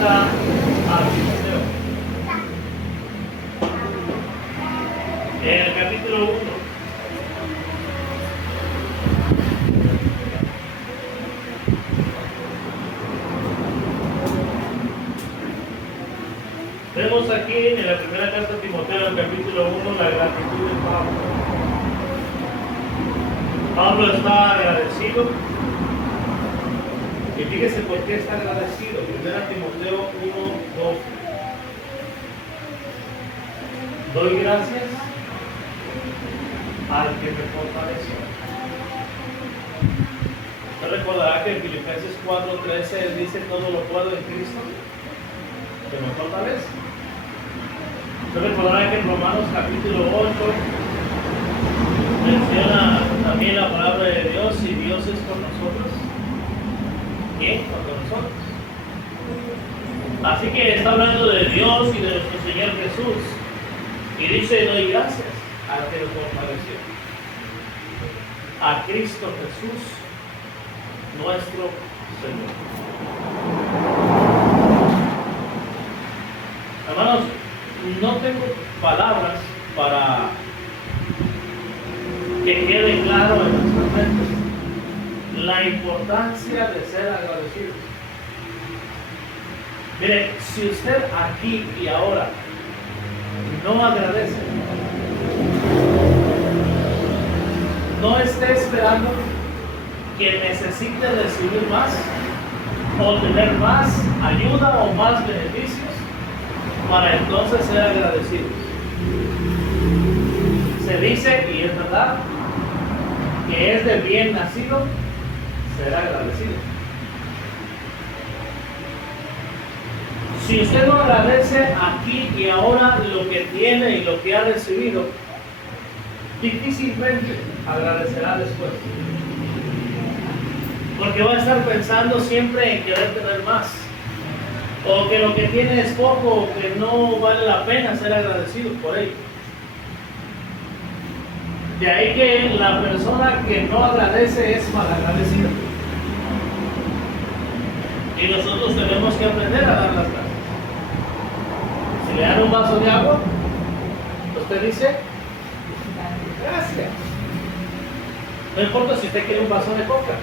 carta a Timoteo. En el capítulo 1. Vemos aquí en la primera carta a Timoteo, en el capítulo 1, la gratitud de Pablo. Pablo está agradecido. Y fíjese por qué está agradecido. Primera Timoteo 1:12. Doy gracias al que me fortalece. ¿Usted recordará que en Filipenses 4:13 dice todo lo puedo en Cristo que me fortalece? ¿Usted recordará que en Romanos capítulo 8 menciona también la palabra de Dios? Si Dios es con nosotros, ¿quién contra nosotros? Así que está hablando de Dios y de nuestro Señor Jesús. Y dice, doy gracias al que nos fortaleció. A Cristo Jesús, nuestro Señor. Hermanos, no tengo palabras para que quede claro en nuestras mentes la importancia de ser agradecidos. Mire, si usted aquí y ahora no agradece, no esté esperando que necesite recibir más o tener más ayuda o más beneficios para entonces ser agradecidos. Se dice, y es verdad, que es de bien nacido ser agradecido. Si usted no agradece aquí y ahora lo que tiene y lo que ha recibido, difícilmente agradecerá después. Porque va a estar pensando siempre en querer tener más. O que lo que tiene es poco, o que no vale la pena ser agradecido por ello. De ahí que la persona que no agradece es malagradecida. Y nosotros tenemos que aprender a dar las gracias. Si le dan un vaso de agua, usted dice, gracias. No importa si usted quiere un vaso de coca,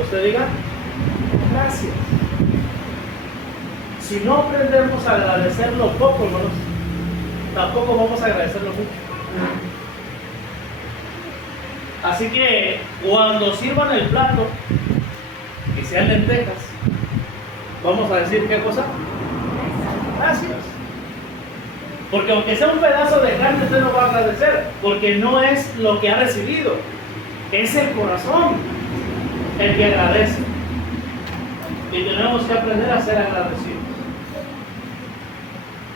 usted diga, gracias. Si no aprendemos a agradecer lo poco, hermanos, tampoco vamos a agradecer lo mucho. Así que cuando sirvan el plato y sean lentejas, vamos a decir ¿qué cosa? Gracias. Porque aunque sea un pedazo de carne, usted no va a agradecer, porque no es lo que ha recibido, es el corazón el que agradece. Y tenemos que aprender a ser agradecidos.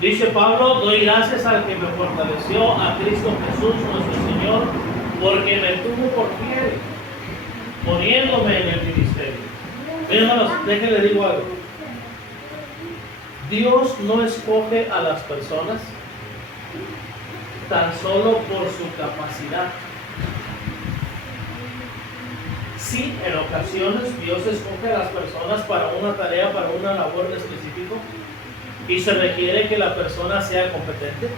Dice Pablo, doy gracias al que me fortaleció, a Cristo Jesús nuestro Señor, porque me tuvo por fiel, poniéndome en el ministerio. Miren, hermanos, déjenle digo algo. Dios no escoge a las personas tan solo por su capacidad. Sí, en ocasiones Dios escoge a las personas para una tarea, para una labor en específico, y se requiere que la persona sea competente,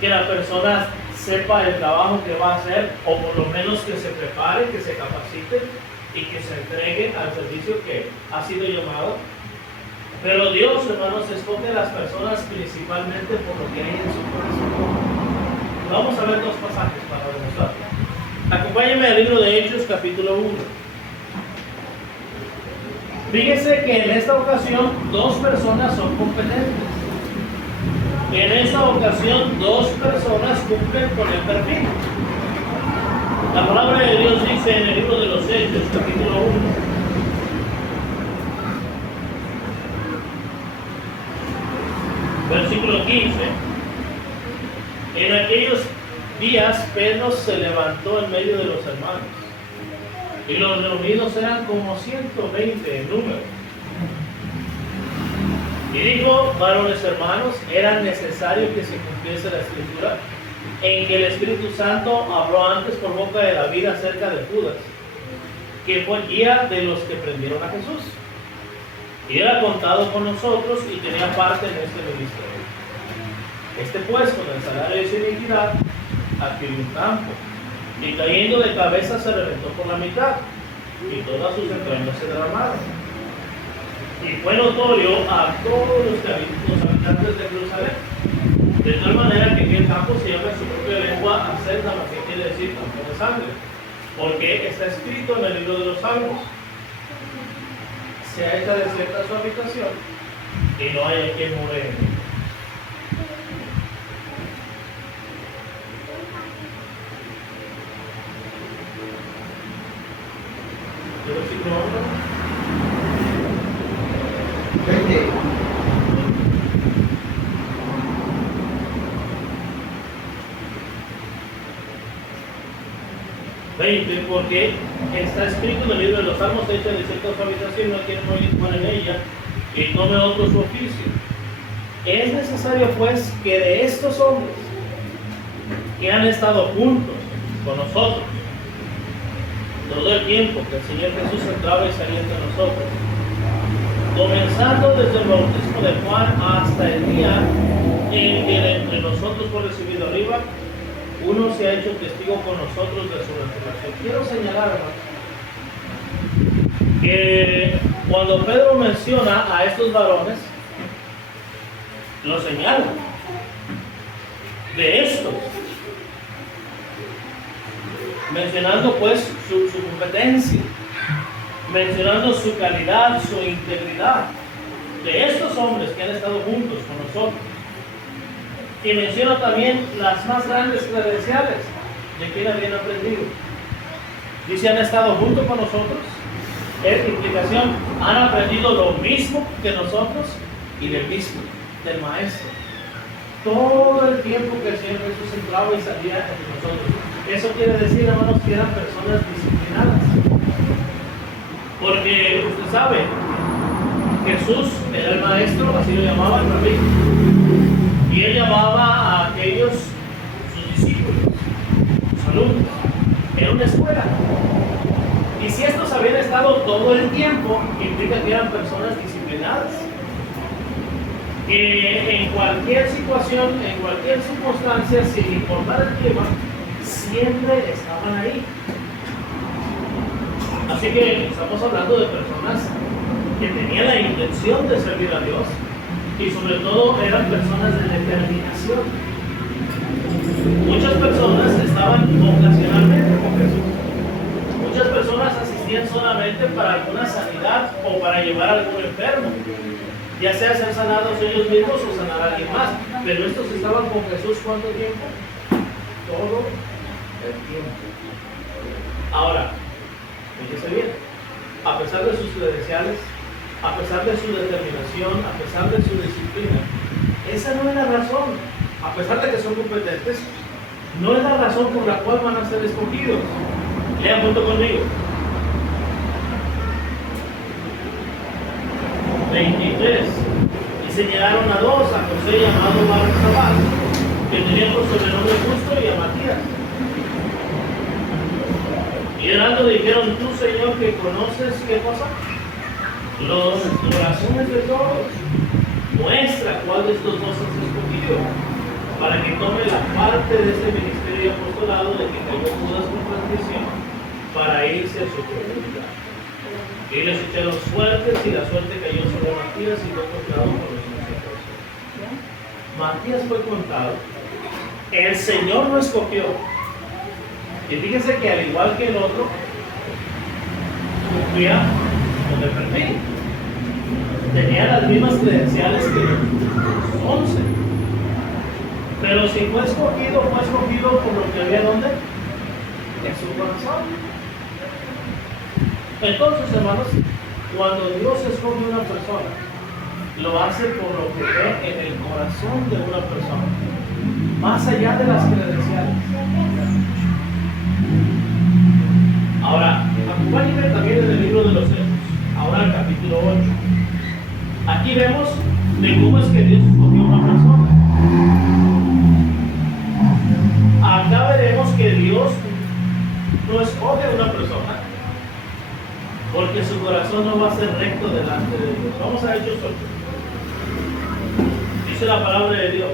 que la persona sepa el trabajo que va a hacer, o por lo menos que se prepare, que se capacite y que se entregue al servicio que ha sido llamado. Pero Dios, hermanos, escoge a las personas principalmente por lo que hay en su corazón. Vamos a ver dos pasajes para demostrarlo. Acompáñenme al libro de Hechos, capítulo 1. Fíjese que en esta ocasión dos personas son competentes. En esta ocasión dos personas cumplen con el perfil. La palabra de Dios dice en el libro de los Hechos, capítulo 1. Versículo 15. En aquellos días Pedro se levantó en medio de los hermanos, y los reunidos eran como 120 en número. Y dijo, varones hermanos, era necesario que se cumpliese la escritura, en que el Espíritu Santo habló antes por boca de David acerca de Judas, que fue guía de los que prendieron a Jesús. y era contado con nosotros y tenía parte en este ministerio. Este pues, con el salario de su iniquidad, adquirió un campo, y cayendo de cabeza se reventó por la mitad, y todas sus entrañas se derramaron. Y fue notorio a todos los habitantes de Jerusalén, de tal manera que aquel campo se llama en su propia lengua Acéldama, que quiere decir campo de sangre, porque está escrito en el libro de los Salmos: se ha hecho desierta su habitación y no hay quien more en ella. Versículo 20. Porque está escrito en el libro de los Salmos: hecha de cierta su habitación, no quiere morir en ella, y tome otro su oficio. Es necesario pues que de estos hombres que han estado juntos con nosotros todo el tiempo que el Señor Jesús entraba y salía entre nosotros, comenzando desde el bautismo de Juan hasta el día en que de entre nosotros fue recibido arriba, uno se ha hecho testigo con nosotros de su resurrección. Quiero señalar, hermano, que cuando Pedro menciona a estos varones, lo señala. De estos, mencionando pues su competencia, mencionando su calidad, su integridad, de estos hombres que han estado juntos con nosotros. Y menciona también las más grandes credenciales de quien habían aprendido. Dice: han estado junto con nosotros. Es implicación: han aprendido lo mismo que nosotros y del mismo, del maestro. Todo el tiempo que el Señor Jesús entraba y salía entre nosotros. Eso quiere decir, hermanos, que eran personas disciplinadas. Porque usted sabe, Jesús era el maestro, así lo llamaban el rabí. Y él llamaba a aquellos sus discípulos, sus alumnos. Era una escuela. Y si estos habían estado todo el tiempo, implica que eran personas disciplinadas. Que en cualquier situación, en cualquier circunstancia, sin importar el clima, siempre estaban ahí. Así que estamos hablando de personas que tenían la intención de servir a Dios. Y sobre todo eran personas de determinación. Muchas personas estaban ocasionalmente con Jesús. Muchas personas asistían solamente para alguna sanidad o para llevar a algún enfermo, ya sea ser sanados ellos mismos o sanar a alguien más. Pero estos estaban con Jesús ¿cuánto tiempo? Todo el tiempo. Ahora, fíjese bien, a pesar de sus credenciales, a pesar de su determinación, a pesar de su disciplina, esa no es la razón. A pesar de que son competentes, no es la razón por la cual van a ser escogidos. Lean junto conmigo. 23. Y señalaron a dos, a José llamado Barzabal, que tenía por sobrenombre Justo, y a Matías. Y orando dijeron: tú, Señor, que conoces, ¿qué cosa? Los corazones de todos. Muestra cuál de estos dos has escogido, para que tome la parte de este ministerio y apostolado de que cayó Judas con transgresión, para irse a su propia. Y les echaron suertes, y la suerte cayó sobre Matías y fue contado por los nosotros. Matías fue contado. El Señor lo escogió. Y fíjense que al igual que el otro, cumplía con el perfil. Tenía las mismas credenciales que los 11. Pero si fue escogido por lo que había ¿dónde? En su corazón. Entonces, hermanos, cuando Dios escoge una persona, lo hace por lo que ve en el corazón de una persona, más allá de las credenciales. Ahora, acompáñenme también en el libro de los Hechos, ahora el capítulo 8. Aquí vemos de cómo es que Dios escogió una persona. Acá veremos que Dios no escoge a una persona porque su corazón no va a ser recto delante de Dios. Vamos a Hechos 8. Dice la palabra de Dios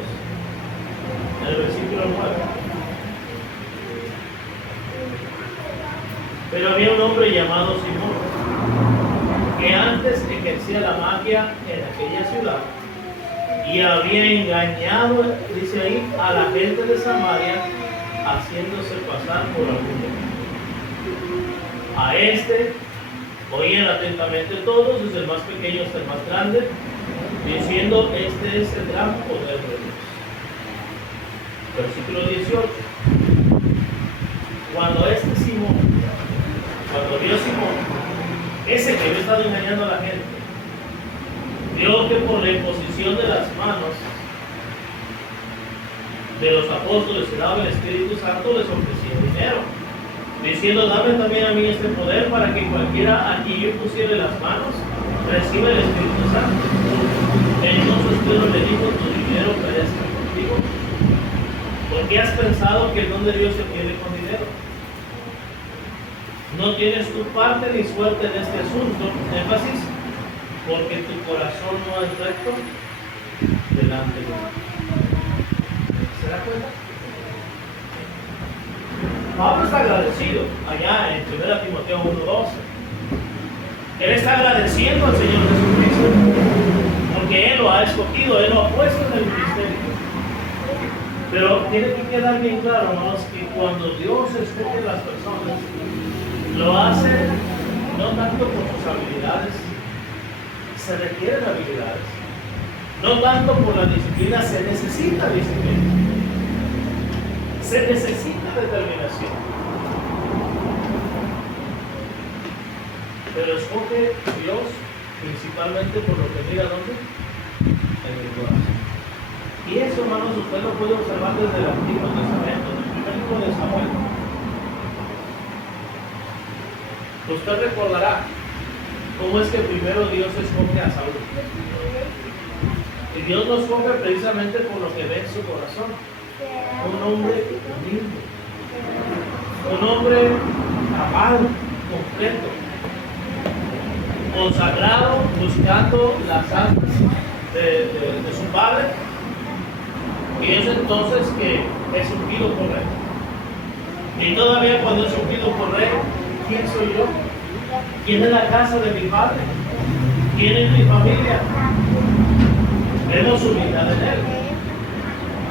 en el versículo 9. Pero había un hombre llamado Simón, que antes ejercía la magia en aquella ciudad y había engañado, dice ahí, a la gente de Samaria, haciéndose pasar por alguno. A este oían atentamente todos, desde el más pequeño hasta el más grande, diciendo: este es el gran poder de Dios. Versículo 18. Cuando vio Simón, ese que había estado engañando a la gente, vio que por la imposición de las manos de los apóstoles que daba el Espíritu Santo, les ofrecía dinero, diciendo: dame también a mí este poder, para que cualquiera a quien yo pusiere las manos reciba el Espíritu Santo. Entonces Pedro le dijo: tu dinero perezca contigo, porque has pensado que el don de Dios se obtiene con dinero. No tienes tu parte ni suerte en este asunto, énfasis, porque tu corazón no es recto delante de Dios. ¿Se da cuenta? Pablo está agradecido allá en 1 Timoteo 1:12. Él está agradeciendo al Señor Jesucristo porque Él lo ha escogido, Él lo ha puesto en el ministerio. Pero tiene que quedar bien claro, hermanos, que cuando Dios escoge a las personas, lo hace no tanto por sus habilidades, se requieren habilidades, no tanto por la disciplina, se necesita disciplina, se necesita determinación, pero escoge Dios principalmente por lo que mira ¿dónde? En el corazón. Y eso, hermanos, usted lo puede observar desde el Antiguo Testamento, en el primer libro de Samuel. Usted recordará cómo es que primero Dios escoge a Saúl. Y Dios lo escoge precisamente por lo que ve en su corazón. Un hombre humilde, un hombre amado, completo, consagrado, buscando las almas de su padre. Y es entonces que es ungido por rey. Y todavía cuando es ungido por rey, ¿quién soy yo? ¿Quién es la casa de mi padre? ¿Quién es mi familia? Vemos humildad en él.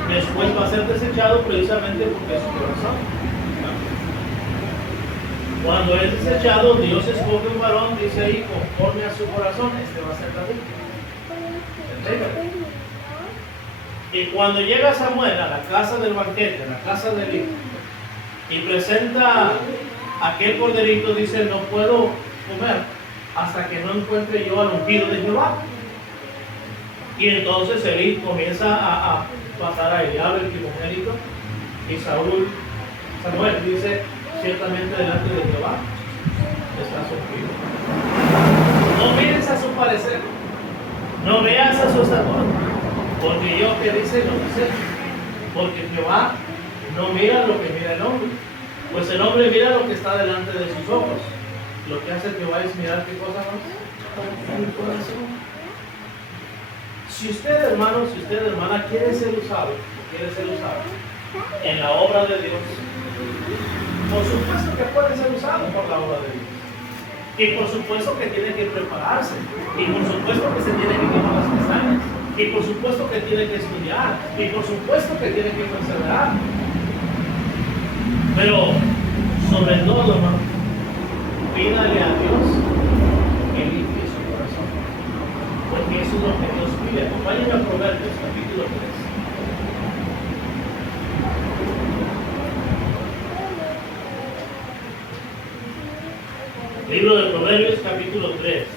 Después va a ser desechado precisamente porque es su corazón. Cuando es desechado, Dios escoge un varón, dice ahí, conforme a su corazón. Este va a ser David. ¿Entienden? Y cuando llega Samuel a la casa del banquete, a la casa de Eli, y presenta aquel corderito, dice: no puedo comer hasta que no encuentre yo al ungido de Jehová. Y entonces Eli comienza a pasar a Eliab, el primogénito, y Samuel dice: ciertamente delante de Jehová está ungido. No mires a su parecer, no veas a su estatura, porque yo que dice no dice, porque Jehová no mira lo que mira el hombre, pues el hombre mira lo que está delante de sus ojos. Lo que hace Jehová es mirar qué cosa más, el corazón. Si usted, hermano, si usted, hermana, quiere ser usado en la obra de Dios, por supuesto que puede ser usado por la obra de Dios. Y por supuesto que tiene que prepararse. Y por supuesto que se tiene que quemar las pestañas. Y por supuesto que tiene que estudiar. Y por supuesto que tiene que perseverar. Pero, sobre todo, hermano, pídale a Dios que limpie su corazón. Porque eso es lo que Dios pide. Acompáñenme a Proverbios, capítulo 3. Libro de Proverbios, capítulo 3.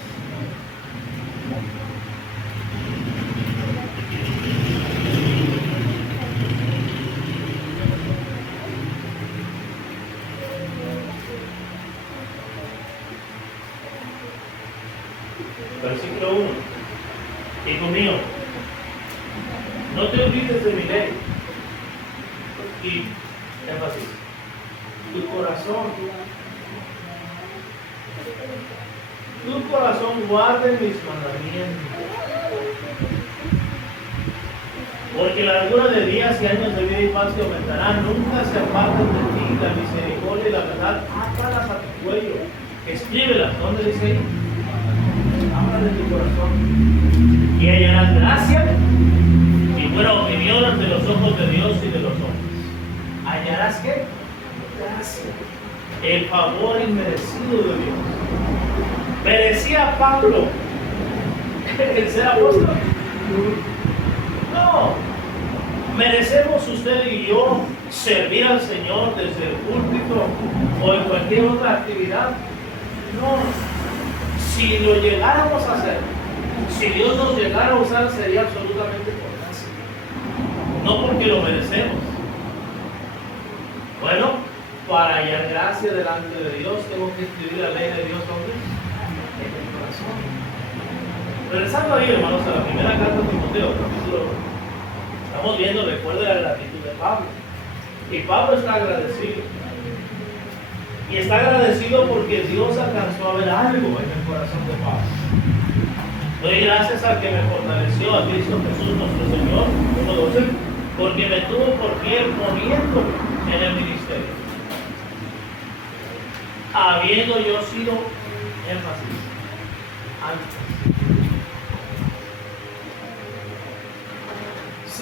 Versículo 1. Hijo mío, no te olvides de mi ley. Y énfasis, tu corazón tu corazón guarde mis mandamientos. Porque la largura de días y años de vida y paz te aumentarán, nunca se aparten de ti la misericordia y la verdad, átalas a tu cuello, escríbelas. ¿Dónde dice ahí? Habla de tu corazón. Y hallarás gracia y buena opinión ante los ojos de Dios y de los hombres. ¿Hallarás qué? Gracia. El favor inmerecido de Dios. ¿Merecía Pablo el ser apóstol? No. ¿Merecemos usted y yo servir al Señor desde el púlpito o en cualquier otra actividad? No. Si lo llegáramos a hacer, si Dios nos llegara a usar, sería absolutamente por gracia, no porque lo merecemos. Bueno, para hallar gracia delante de Dios, tengo que escribir la ley de Dios, ¿dónde? En el corazón. Regresando ahí, hermanos, a la primera carta de Timoteo, capítulo 1. Estamos viendo, recuerda la gratitud de Pablo. Y Pablo está agradecido. Y está agradecido porque Dios alcanzó a ver algo en el corazón de Pablo. Doy gracias al que me fortaleció, a Cristo Jesús nuestro Señor, 1:12, porque me tuvo por fiel poniéndome en el ministerio, habiendo yo sido énfasis antes.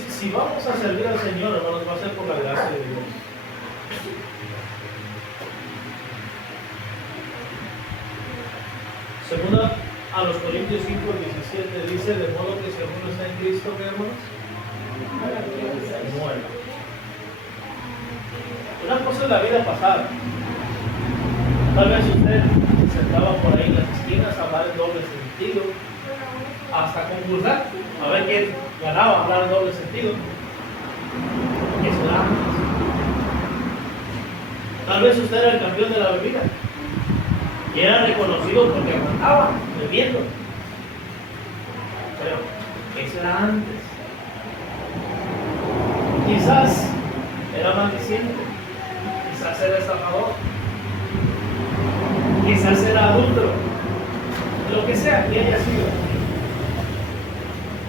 Si vamos a servir al Señor, hermanos, va a ser por la gracia de Dios. Segunda a los Corintios 5:17 dice, de modo que si alguno está en Cristo, ¿qué, hermanos? Muera. Una cosa es la vida pasada. Tal vez usted se sentaba por ahí en las esquinas a hablar en doble sentido, hasta concursar, a ver quién ganaba hablar en doble sentido. Eso era antes. Tal vez usted era el campeón de la bebida y era reconocido porque aguantaba bebiendo. Pero eso era antes. Quizás era maldiciente, quizás era estafador, quizás era adúltero, lo que sea que haya sido.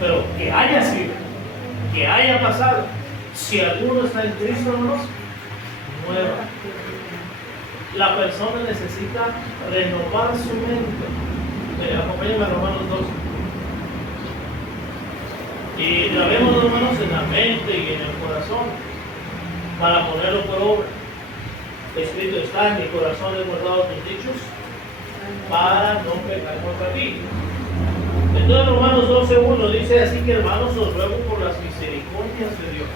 Pero que haya sido, que haya pasado, si alguno está en Cristo, hermanos, nueva. La persona necesita renovar su mente. Acompáñenme a Romanos 12. Y grabemos, hermanos, en la mente y en el corazón para ponerlo por obra. Escrito está, en mi corazón he guardado tus dichos para no pecar contra ti. Entonces Romanos 12:1 dice así que, hermanos, os ruego por las misericordias de Dios,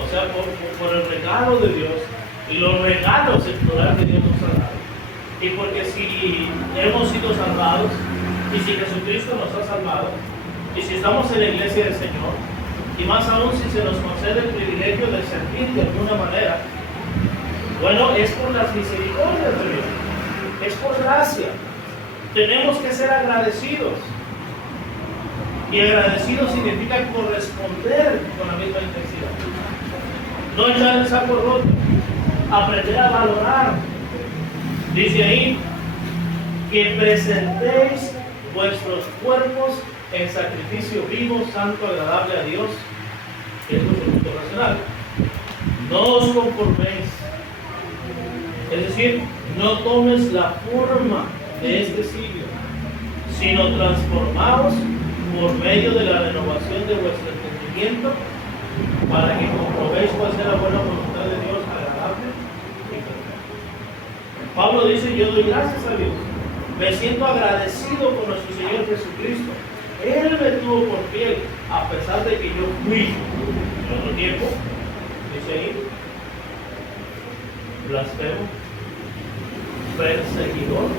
o sea, por el regalo de Dios y los regalos en plural que Dios nos ha dado, y porque si hemos sido salvados y si Jesucristo nos ha salvado y si estamos en la iglesia del Señor, y más aún si se nos concede el privilegio de servir de alguna manera, bueno, es por las misericordias de Dios, es por gracia. Tenemos que ser agradecidos. Y agradecido significa corresponder con la misma intensidad. No echar el saco roto. Aprender a valorar. Dice ahí que presentéis vuestros cuerpos en sacrificio vivo, santo, agradable a Dios, que es nuestro culto racional. No os conforméis. Es decir, no tomes la forma de este siglo, sino transformaos por medio de la renovación de vuestro entendimiento, para que comprobéis cuál sea la buena voluntad de Dios, agradable y perfecta. Pablo dice, yo doy gracias a Dios, me siento agradecido con nuestro Señor Jesucristo. Él me tuvo por fiel, a pesar de que yo fui en otro tiempo, dice ahí, blasfemo, perseguidor.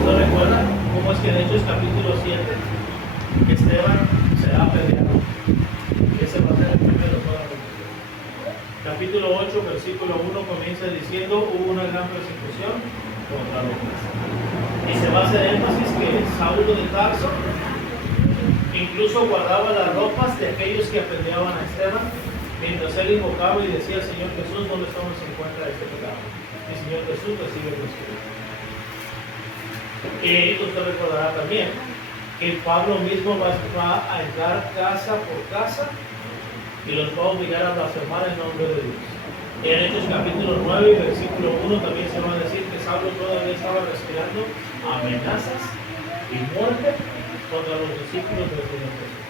¿Se recuerda cómo es que en Hechos capítulo 7 Esteban será apedreado? Ese va a ser el primero solamente. Capítulo 8, versículo 1 comienza diciendo: hubo una gran persecución contra los cristianos. Y se va a hacer énfasis que Saulo de Tarso incluso guardaba las ropas de aquellos que apedreaban a Esteban, mientras él invocaba y decía: Señor Jesús, ¿dónde estamos en cuenta de este pecado? Y Señor Jesús recibe nuestro. Y usted recordará también que Pablo mismo va a entrar casa por casa y los va a obligar a blasfemar el nombre de Dios. En Hechos capítulo 9, versículo 1 también se va a decir que Saulo todavía estaba respirando amenazas y muerte contra los discípulos del Señor Jesús.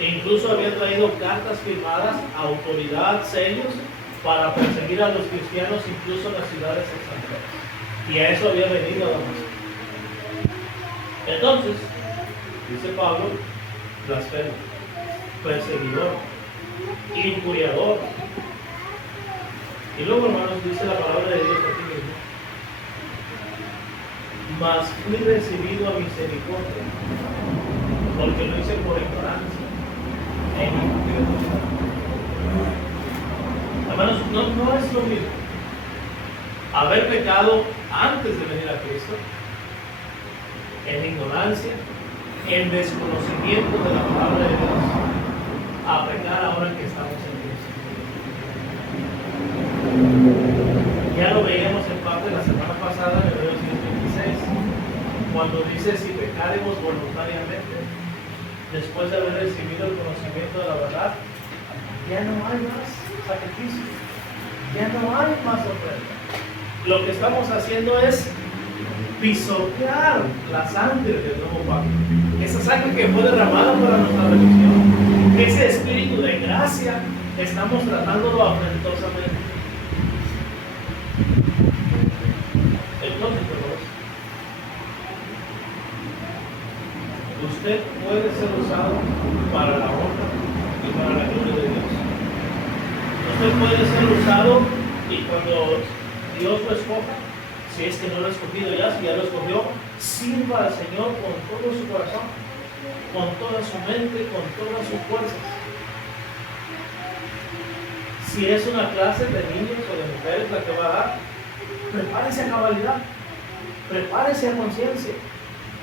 E incluso había traído cartas firmadas, autoridad, sellos, para perseguir a los cristianos incluso en las ciudades extranjeras. Y a eso había venido a Damasco. Entonces, dice Pablo, blasfemo, perseguidor, injuriador. Y luego, hermanos, dice la palabra de Dios aquí mismo: mas fui recibido a misericordia, porque lo hice por ignorancia e incredulidad. Hermanos, no es lo mismo haber pecado antes de venir a Cristo, en ignorancia, en desconocimiento de la palabra de Dios, a pecar ahora que estamos en Cristo. Ya lo veíamos en parte la semana pasada en Hebreos 10:26, cuando dice: si pecaremos voluntariamente, después de haber recibido el conocimiento de la verdad, ya no hay más sacrificio, ya no hay más ofrenda. Lo que estamos haciendo es pisotear la sangre del nuevo pacto, esa sangre que fue derramada para nuestra remisión, ese espíritu de gracia, estamos tratándolo afrentosamente. Entonces, hermanos, usted puede ser usado para la honra y para la gloria de Dios. Usted puede ser usado, y cuando Dios lo escoja, si es que no lo ha escogido ya, si ya lo escogió, sirva al Señor con todo su corazón, con toda su mente, con todas sus fuerzas. Si es una clase de niños o de mujeres la que va a dar, prepárese a cabalidad, prepárese a conciencia.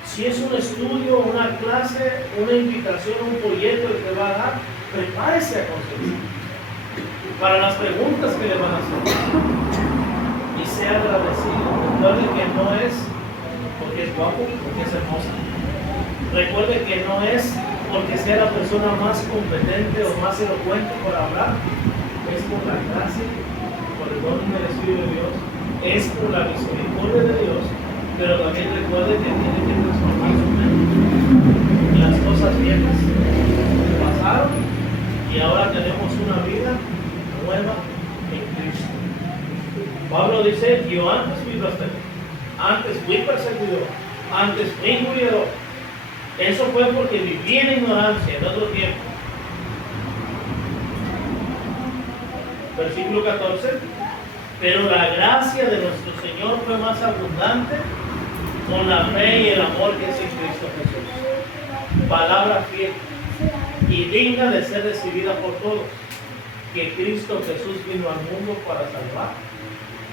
Si es un estudio, una clase, una invitación, un proyecto el que va a dar, prepárese a conciencia para las preguntas que le van a hacer. Y sea agradecido. Recuerde que no es porque es guapo, porque es hermosa. Recuerde que no es porque sea la persona más competente o más elocuente para hablar. Es por la gracia, por el don del Espíritu de Dios, es por la misericordia de Dios, pero también recuerde que tiene que transformar su mente. Las cosas viejas pasaron y ahora tenemos una vida nueva en Cristo. Pablo dice: yo antes fui blasfemo, antes fui perseguidor, antes fui injuriador. Eso fue porque viví en ignorancia en otro tiempo. Versículo 14: pero la gracia de nuestro Señor fue más abundante con la fe y el amor que es en Cristo Jesús. Palabra fiel y digna de ser recibida por todos, que Cristo Jesús vino al mundo para salvar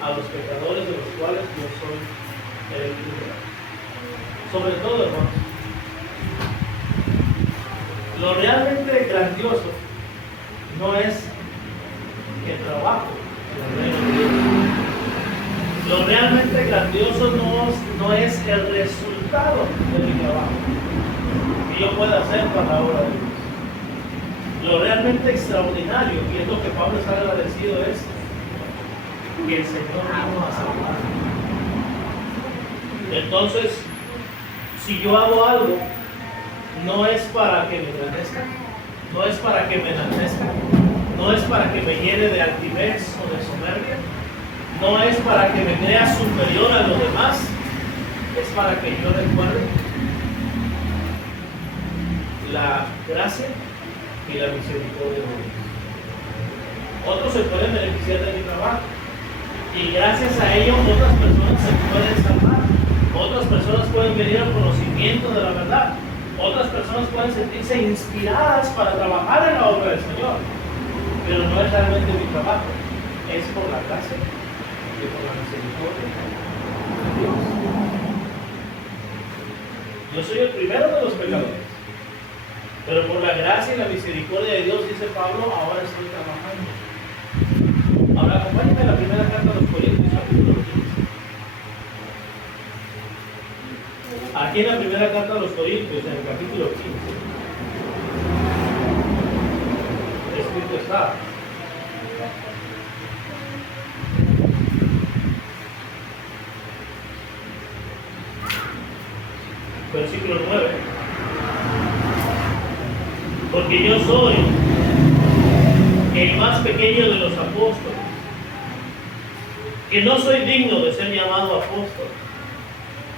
a los pecadores, de los cuales yo soy el primero. Sobre todo, hermanos, lo realmente grandioso no es el trabajo en el reino de Dios. Lo realmente grandioso no es el resultado de mi trabajo que yo pueda hacer para la obra de Dios. Lo realmente extraordinario, y es lo que Pablo está agradecido, es que el Señor vino a salvar. Entonces, si yo hago algo, no es para que me engrandezca, no es para que me enaltezca, no es para que me llene de altivez o de soberbia, no es para que me crea superior a los demás, es para que yo recuerde la gracia y la misericordia de Dios. Otros se pueden beneficiar de mi trabajo y gracias a ello otras personas se pueden salvar, otras personas pueden venir al conocimiento de la verdad, otras personas pueden sentirse inspiradas para trabajar en la obra del Señor, pero no es realmente mi trabajo, es por la gracia y por la misericordia de Dios. Yo soy el primero de los pecadores, pero por la gracia y la misericordia de Dios, dice Pablo, ahora estoy trabajando. Ahora acompáñenme a la primera carta de los Corintios, capítulo 15. Aquí en la primera carta a los Corintios, en el capítulo 15, escrito está. Versículo 9. Porque yo soy el más pequeño de los apóstoles, que no soy digno de ser llamado apóstol,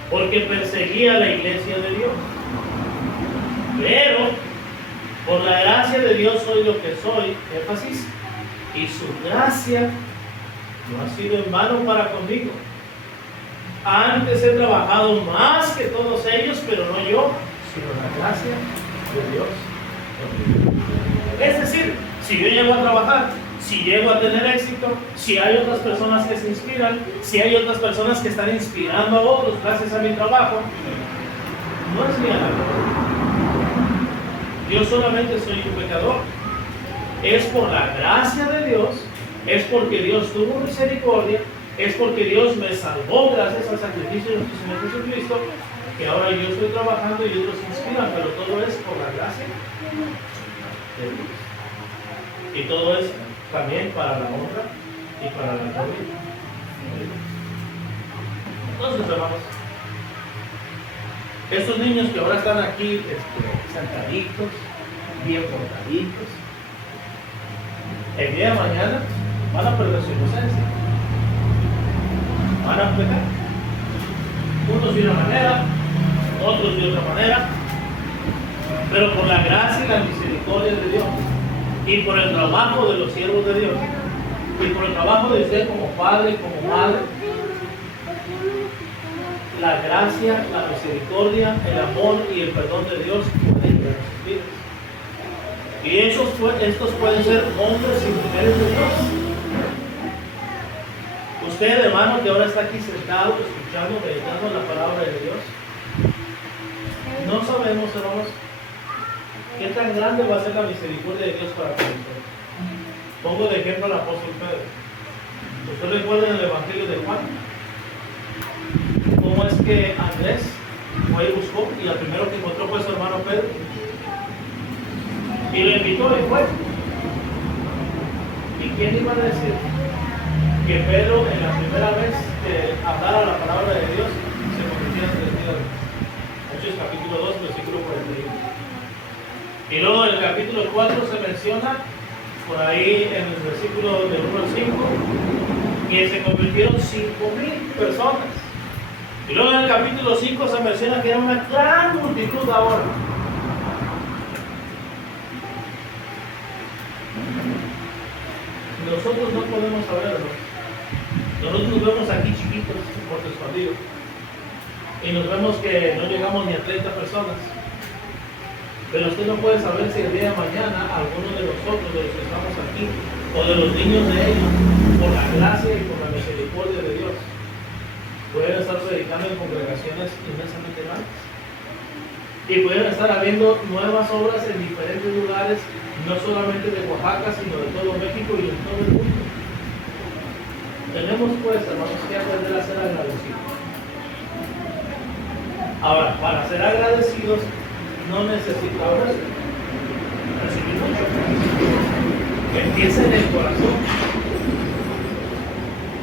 porque perseguía la iglesia de Dios. Pero por la gracia de Dios soy lo que soy, énfasis, y su gracia no ha sido en vano para conmigo. Antes he trabajado más que todos ellos, pero no yo, sino la gracia de Dios conmigo. Es decir, si yo llego a trabajar, si llego a tener éxito, si hay otras personas que se inspiran, si hay otras personas que están inspirando a otros gracias a mi trabajo, no es mía la gloria. Yo solamente soy un pecador. Es por la gracia de Dios, es porque Dios tuvo misericordia, es porque Dios me salvó gracias al sacrificio de nuestro Señor Jesucristo, que ahora yo estoy trabajando y otros se inspiran, pero todo es por la gracia de Dios. Y todo es también para la honra y para la gloria. Entonces, hermanos, estos niños que ahora están aquí sentaditos, bien portaditos, el día de mañana van a perder su inocencia. Van a pecar. Unos de una manera, otros de otra manera, pero por la gracia y la misericordia de Dios, y por el trabajo de los siervos de Dios, y por el trabajo de usted como padre, como madre, la gracia, la misericordia, el amor y el perdón de Dios pueden ir a sus vidas. Y estos pueden ser hombres y mujeres de Dios. Usted, hermano, que ahora está aquí sentado, escuchando, meditando la palabra de Dios, no sabemos, hermanos, qué tan grande va a ser la misericordia de Dios para con usted. Pongo de ejemplo al apóstol Pedro. ¿Usted recuerda en el Evangelio de Juan cómo es que Andrés fue y buscó, y el primero que encontró fue su hermano Pedro? Y lo invitó y fue. ¿Y quién iba a decir que Pedro, en la primera vez que hablara la palabra de Dios, se convirtiera en testigo de Dios? Hechos capítulo 2, versículo 41. Y luego en el capítulo 4 se menciona, por ahí en el versículo del 1 al 5, que se convirtieron 5,000 personas. Y luego en el capítulo 5 se menciona que era una gran multitud ahora. Nosotros no podemos saberlo. Nosotros nos vemos aquí chiquitos, por escondido, y nos vemos que no llegamos ni a 30 personas. Pero usted no puede saber si el día de mañana alguno de nosotros, de los que estamos aquí, o de los niños de ellos, por la gracia y por la misericordia de Dios, pueden estar predicando en congregaciones inmensamente grandes. Y pueden estar habiendo nuevas obras en diferentes lugares, no solamente de Oaxaca, sino de todo México y de todo el mundo. Tenemos pues, hermanos, que aprender a ser agradecidos. Ahora, para ser agradecidos, no necesitamos recibir mucho. Empieza en el corazón.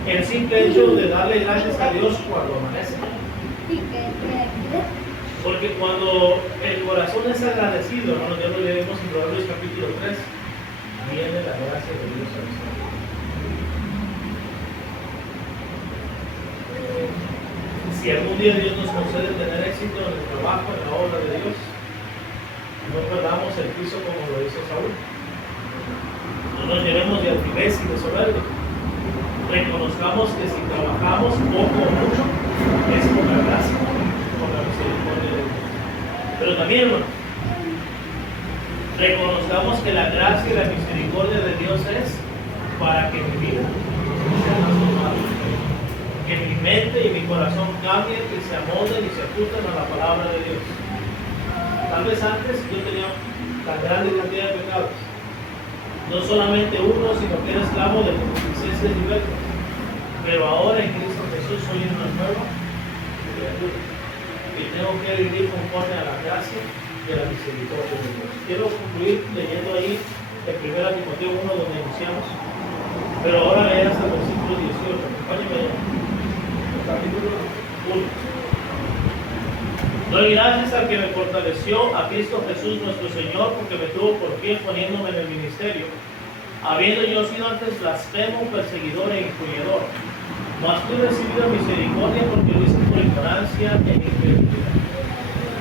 El simple hecho de darle gracias a Dios cuando amanece. Porque cuando el corazón es agradecido, hermanos, ya lo leemos en Proverbios capítulo 3, viene la gracia de Dios a nosotros. Si algún día Dios nos concede tener éxito en el trabajo, en la obra de Dios, no perdamos el piso como lo hizo Saúl. No nos llenemos de altivez y de soberbia. Reconozcamos que si trabajamos poco o mucho, es por la gracia, por la misericordia de Dios. Pero también, hermanos, reconozcamos que la gracia y la misericordia de Dios es para que mi vida sea transformada, que mi mente y mi corazón cambien y se amolden y se ajusten a la palabra de Dios. Tal vez antes yo tenía tan grande cantidad de pecados, no solamente uno, sino que era esclavo de concupiscencias diversas. Pero ahora en Cristo Jesús soy una nueva criatura. y tengo que vivir conforme a la gracia de la misericordia de Dios. Quiero concluir leyendo ahí el 1 Timoteo 1 donde iniciamos, pero ahora leer hasta el versículo 18. Acompáñenme. Capítulo 1. Doy gracias al que me fortaleció, a Cristo Jesús nuestro Señor, porque me tuvo por fiel poniéndome en el ministerio, habiendo yo sido antes blasfemo, perseguidor e injuriador. Mas fui recibido misericordia porque lo hice por ignorancia e incredulidad.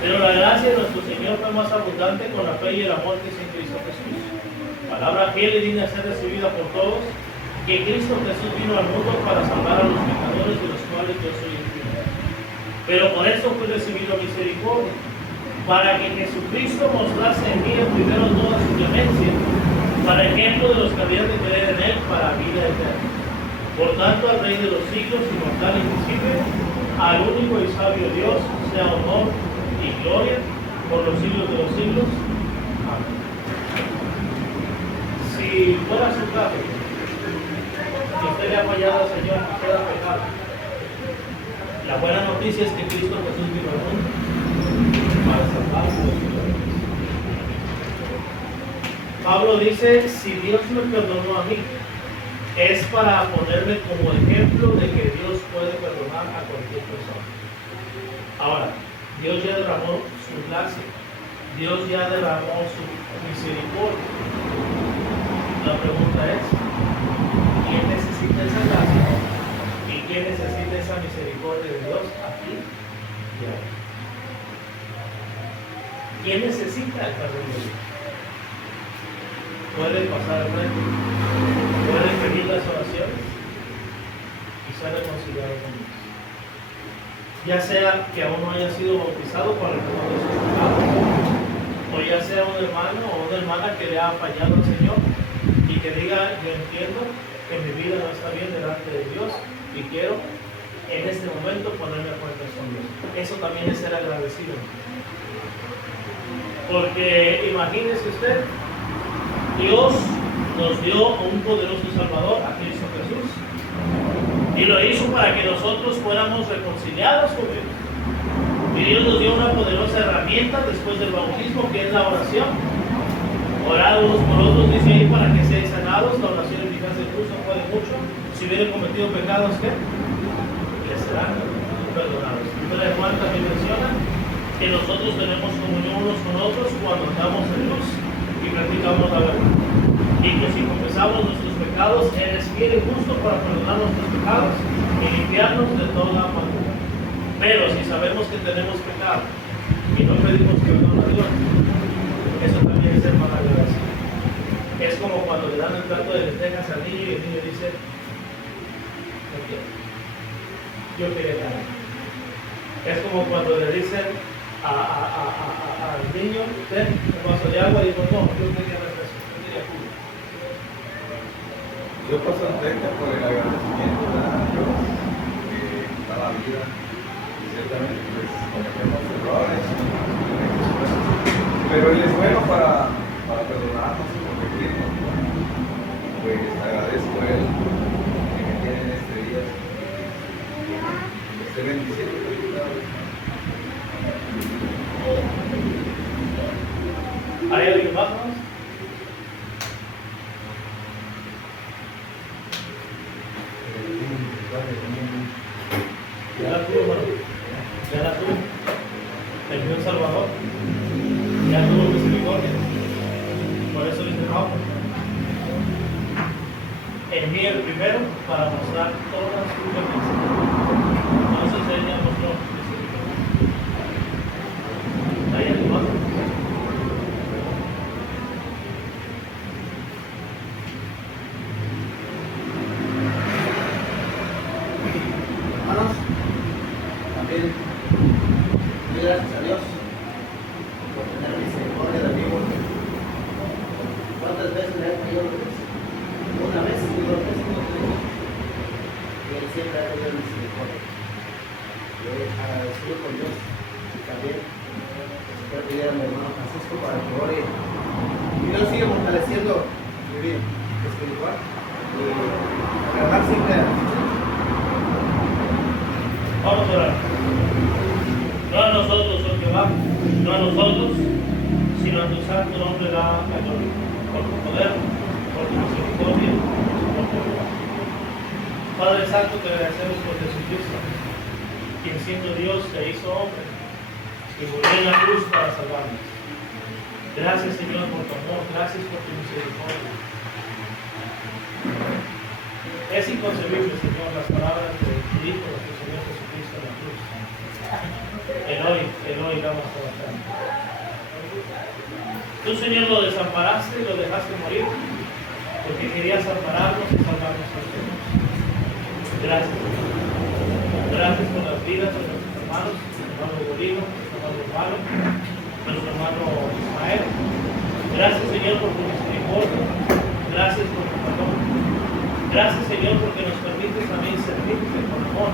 Pero la gracia de nuestro Señor fue más abundante con la fe y el amor que es en Cristo Jesús. Palabra fiel y digna de ser recibida por todos, que Cristo Jesús vino al mundo para salvar a los pecadores, de los cuales yo soy el primero. Pero por eso fue recibido misericordia, para que Jesucristo mostrase en mí primero toda su clemencia, para ejemplo de los que habían de creer en él para vida eterna. Por tanto, al Rey de los siglos, inmortal e invisible, al único y sabio Dios, sea honor y gloria por los siglos de los siglos. Amén. Si fuera su caso, si usted le ha fallado al Señor, usted ha pecado. La buena noticia es que Cristo Jesús vino al mundo para salvar a los pecadores. Pablo dice, si Dios me perdonó a mí, es para ponerme como ejemplo de que Dios puede perdonar a cualquier persona. Ahora, Dios ya derramó su gracia, Dios ya derramó su misericordia. La pregunta es, ¿quién necesita esa gracia? ¿Y quién necesita esa misericordia de Dios? Aquí y ahora. ¿Quién necesita el perdón de Dios? Puede pasar al frente, puede pedir las oraciones y ser reconciliado con Dios. Ya sea que aún no haya sido bautizado para el perdón de sus pecados, o ya sea un hermano o una hermana que le ha fallado al Señor y que diga, yo entiendo que mi vida no está bien delante de Dios y quiero en este momento ponerme a cuentas con Dios. Eso también es ser agradecido. Porque imagínese usted, Dios nos dio un poderoso Salvador, a Cristo Jesús, y lo hizo para que nosotros fuéramos reconciliados con Dios. Y Dios nos dio una poderosa herramienta después del bautismo, que es la oración. Orar unos por otros, dice ahí, para que seáis sanados. La oración eficaz del justo puede mucho. Si hubieren cometido pecados, ¿qué? Les serán perdonados. Primera de Juan también menciona que nosotros tenemos comunión unos con otros cuando andamos en luz y practicamos la verdad. Y que si confesamos nuestros pecados, Él es fiel y justo para perdonar nuestros pecados y limpiarnos de toda maldad. Pero si sabemos que tenemos pecado y no pedimos perdón a Dios, eso también es ser mala gracia. Es como cuando le dan el plato de lentejas al niño y el niño dice, no quiero, yo quería ganar. Es como cuando le dicen al niño, ten un vaso de agua, y digo, no, yo quería refresco, yo quería jugo. Yo paso frente por el agradecimiento a Dios que da la vida. Ciertamente, pues cometemos errores, pero Él es bueno para perdonarnos y corregirnos. Pues agradezco a Él que me tiene en este día. Esté bendiciendo. ¿Hay alguien más? Ya la tuvo, hermano. Ya la tuvo. El Dios Salvador. Ya tuvo misericordia. Por eso le entregamos. Envíe el primero para mostrar todas sus clemencia. Entonces Él ya mostró misericordia. ¿Hay alguien más? Hermanos, también doy gracias a Dios por tener misericordia de mí. ¿Cuántas veces le he pedido una vez y dos veces? Y Él siempre ha tenido misericordia. Yo he agradecido con Dios y también quiero pedir a mi hermano Francisco para que ore y Dios sigue fortaleciendo mi vida espiritual y agradar siempre a Dios. Vamos a orar. No a nosotros, oh Jehová, no a nosotros, sino a tu santo nombre da la gloria, por tu poder, por tu misericordia, por tu bondad. Padre Santo, te agradecemos por Jesucristo, quien siendo Dios se hizo hombre y murió en la cruz para salvarnos. Gracias, Señor, por tu amor, gracias por tu misericordia. Es inconcebible, Señor, las palabras de tu Hijo, nuestro Señor Jesucristo en la cruz. Eloi, lama sabachthani. Tú, Señor, lo desamparaste y lo dejaste morir porque querías ampararnos y salvarnos a todos. Gracias, Señor. Gracias por las vidas de nuestros hermanos, nuestro hermano Bolino, nuestro hermano Urbano, nuestro hermano Ismael. Gracias, Señor, por tu misericordia. Gracias por tu perdón. Gracias, Señor, porque nos permites también servirte con amor.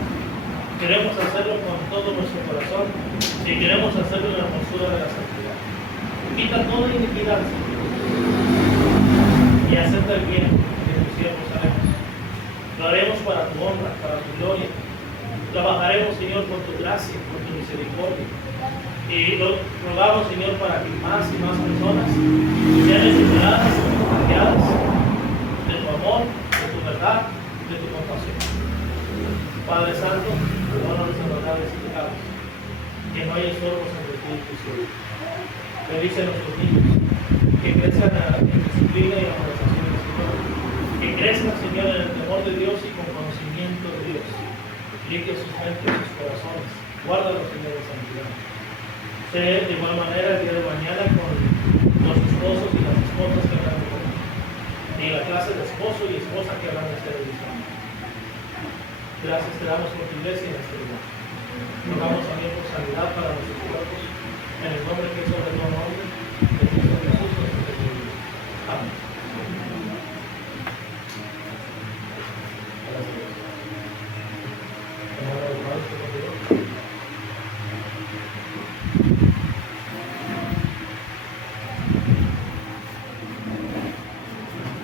Queremos hacerlo con todo nuestro corazón y queremos hacerlo en la hermosura de la santidad. Quita toda iniquidad, Señor, y acepta el bien que tus siervos haremos. Lo haremos para tu honra, para tu gloria. Trabajaremos, Señor, por tu gracia, por tu misericordia. Y lo rogamos, Señor, para que más y más personas sean enseñadas y contagiadas de tu amor, de tu verdad, de tu compasión. Padre Santo, perdónanos en verdades y pecados, que no haya estorbos entre ti y tu cielo. Bendice a nuestros niños, que crezcan en disciplina y en amonestación del Señor, que crezcan, Señor, en el temor de Dios y con conocimiento de Dios. Limpia sus mentes, sus corazones, guárdalos, Señor, de santidad. Sé de igual manera el día de mañana con los esposos y las esposas que habrán de comer, y la clase de esposo y esposa que habrán de ser realizados. Gracias te damos por tu iglesia en este lugar. Rogamos también por sanidad para nuestros cuerpos, en el nombre que es sobre todo nombre, de Cristo Jesús, nuestro Señor. Amén.